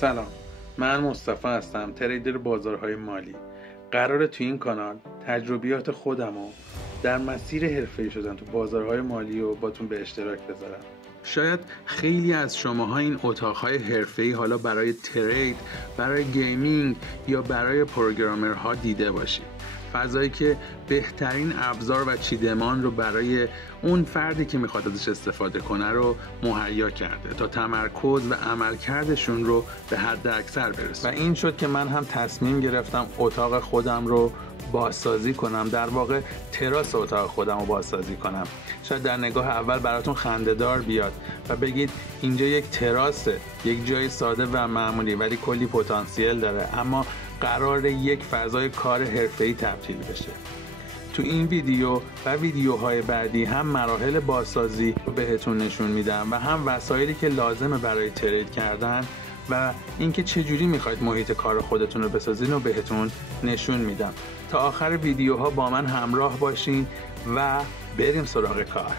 سلام، من مصطفی هستم، تریدر بازارهای مالی. قراره تو این کانال تجربیات خودمو در مسیر حرفه‌ای شدن تو بازارهای مالی رو باتون به اشتراک بذارم. شاید خیلی از شماها این اتاقهای حرفه‌ای حالا برای ترید، برای گیمینگ یا برای پروگرامرها دیده باشید. فضایی که بهترین ابزار و چیدمان رو برای اون فردی که میخواد ازش استفاده کنه رو مهیا کرده تا تمرکز و عملکردشون رو به حد اکثر برسونه. و این شد که من هم تصمیم گرفتم اتاق خودم رو بازسازی کنم، در واقع تراس اتاق خودم رو بازسازی کنم. شاید در نگاه اول براتون خنده‌دار بیاد و بگید اینجا یک تراسه، یک جای ساده و معمولی ولی کلی پتانسیل داره، اما قرار یک فضای کار حرفه‌ای تبدیل بشه. تو این ویدیو و ویدیوهای بعدی هم مراحل بازسازی رو بهتون نشون میدم و هم وسایلی که لازمه برای ترید کردن و اینکه چجوری میخواید محیط کار خودتون رو بسازین رو بهتون نشون میدم. تا آخر ویدیوها با من همراه باشین و بریم سراغ کار.